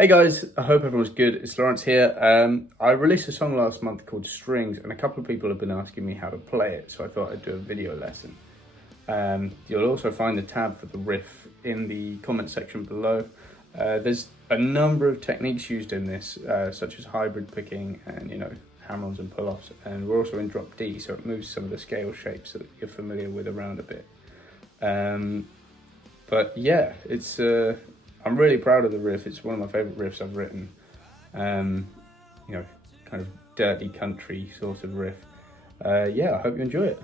Hey guys, I hope everyone's good. It's Lawrence here. I released a song last month called Strings, and a couple of people have been asking me how to play it, so I thought I'd do a video lesson. You'll also find the tab for the riff in the comment section below. There's a number of techniques used in this, such as hybrid picking and hammer-ons and pull-offs, and we're also in drop D, so it moves some of the scale shapes that you're familiar with around a bit. But yeah, I'm really proud of the riff. It's one of my favourite riffs I've written. Kind of dirty country sort of riff. Yeah, I hope you enjoy it.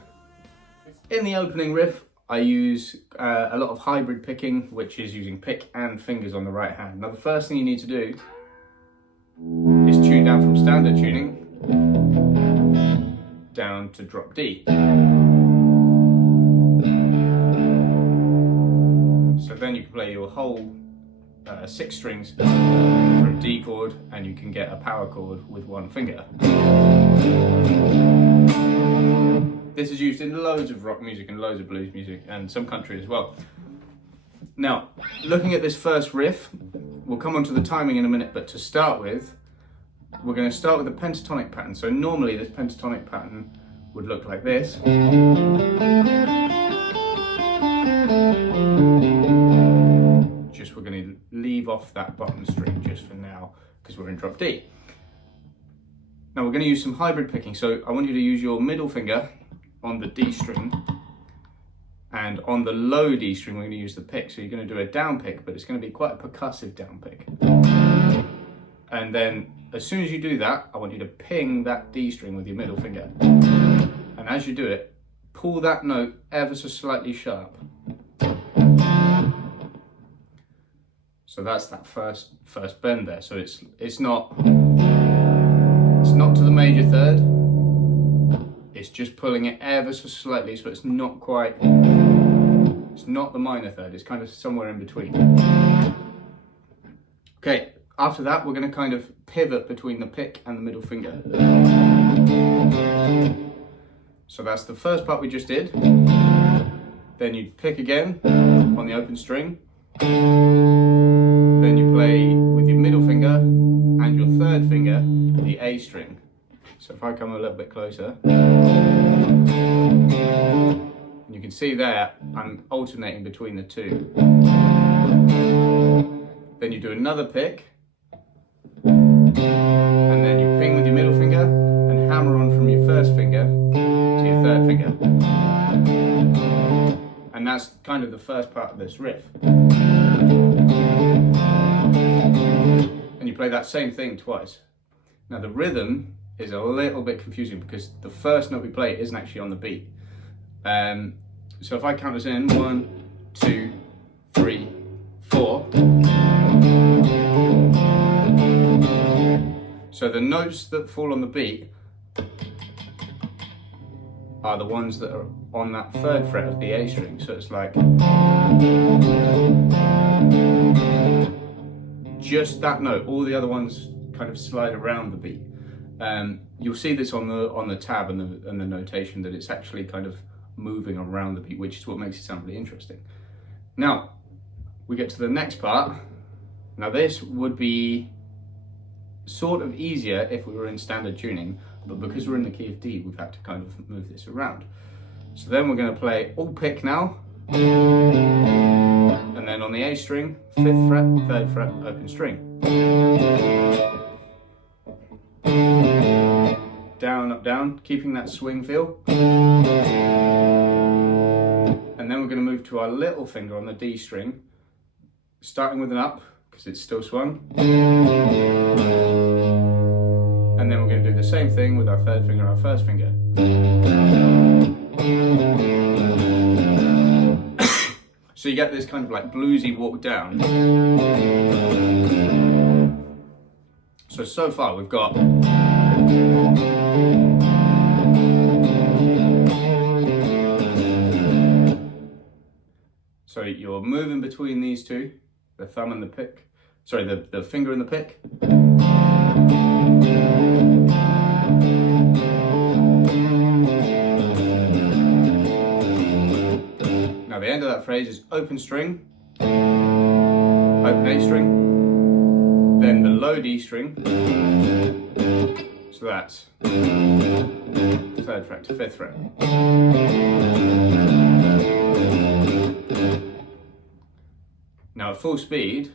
In the opening riff, I use a lot of hybrid picking, which is using pick and fingers on the right hand. Now, the first thing you need to do is tune down from standard tuning down to drop D. So then you can play your whole 6 strings for a D chord, and you can get a power chord with one finger. This is used in loads of rock music and loads of blues music and some country as well. Now, looking at this first riff, we'll come on to the timing in a minute, but to start with, we're going to start with a pentatonic pattern. So normally this pentatonic pattern would look like this. We're going to leave off that bottom string just for now because we're in drop D. Now we're going to use some hybrid picking, so I want you to use your middle finger on the D string, and on the low D string we're going to use the pick. So you're going to do a down pick, but it's going to be quite a percussive down pick. And then as soon as you do that, I want you to ping that D string with your middle finger. And as you do it, pull that note ever so slightly sharp. So that's that first bend there. So it's not to the major third. It's just pulling it ever so slightly, so it's not the minor third. It's kind of somewhere in between. Okay. After that, we're going to kind of pivot between the pick and the middle finger. So that's the first part we just did. Then you pick again on the open string. Then you play with your middle finger and your third finger the A string. So if I come a little bit closer, and you can see there I'm alternating between the two. Then you do another pick, and then you ping with your middle finger and hammer on from your first finger to your third finger. And that's kind of the first part of this riff. And you play that same thing twice. Now the rhythm is a little bit confusing because the first note we play isn't actually on the beat. So if I count us in, 1, 2, 3, 4. So the notes that fall on the beat are the ones that are on that third fret of the A string. So it's like just that note. All the other ones kind of slide around the beat. You'll see this on the tab and the notation that it's actually kind of moving around the beat, which is what makes it sound really interesting. Now we get to the next part. Now this would be sort of easier if we were in standard tuning, but because we're in the key of D, we've had to kind of move this around. So then we're going to play all pick now, and then on the A string, 5th fret, 3rd fret, open string. Down, up, down, keeping that swing feel. And then we're going to move to our little finger on the D string, starting with an up, because it's still swung. And then we're going to do the same thing with our third finger and our first finger. So you get this kind of like bluesy walk down. So far we've got so you're moving between these two, the thumb and the pick, sorry, the finger and the pick. Now the end of that phrase is open string, open A string, then the low D string, so that's 3rd fret to 5th fret. Now at full speed,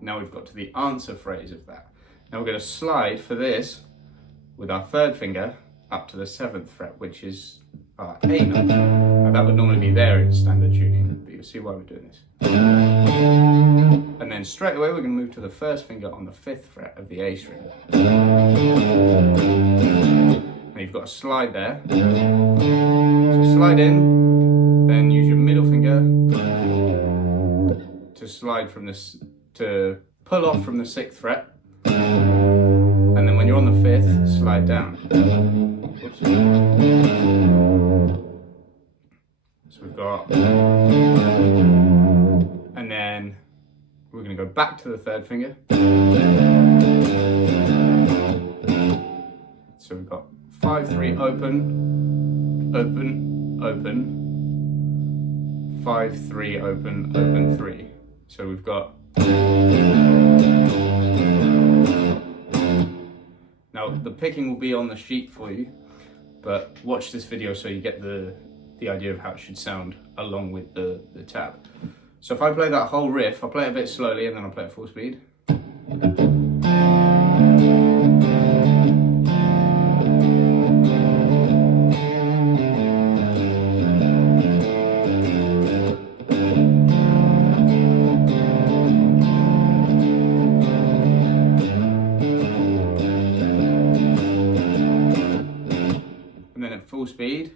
now we've got to the answer phrase of that. Now we're going to slide for this with our 3rd finger up to the 7th fret, which is our A note. Now that would normally be there in standard tuning, but you'll see why we're doing this. And then straight away we're going to move to the 1st finger on the 5th fret of the A string. Now you've got a slide there. So slide in, then use your middle finger to slide from this, to pull off from the 6th fret. And then when you're on the 5th, slide down. Oops. So we've got, and then we're going to go back to the 3rd finger. So we've got 5-3 open, open, open, 5-3 open, open 3. So we've got. Now the picking will be on the sheet for you, but watch this video so you get the idea of how it should sound along with the tab. So if I play that whole riff, I'll play it a bit slowly and then I'll play it full speed. And then at full speed.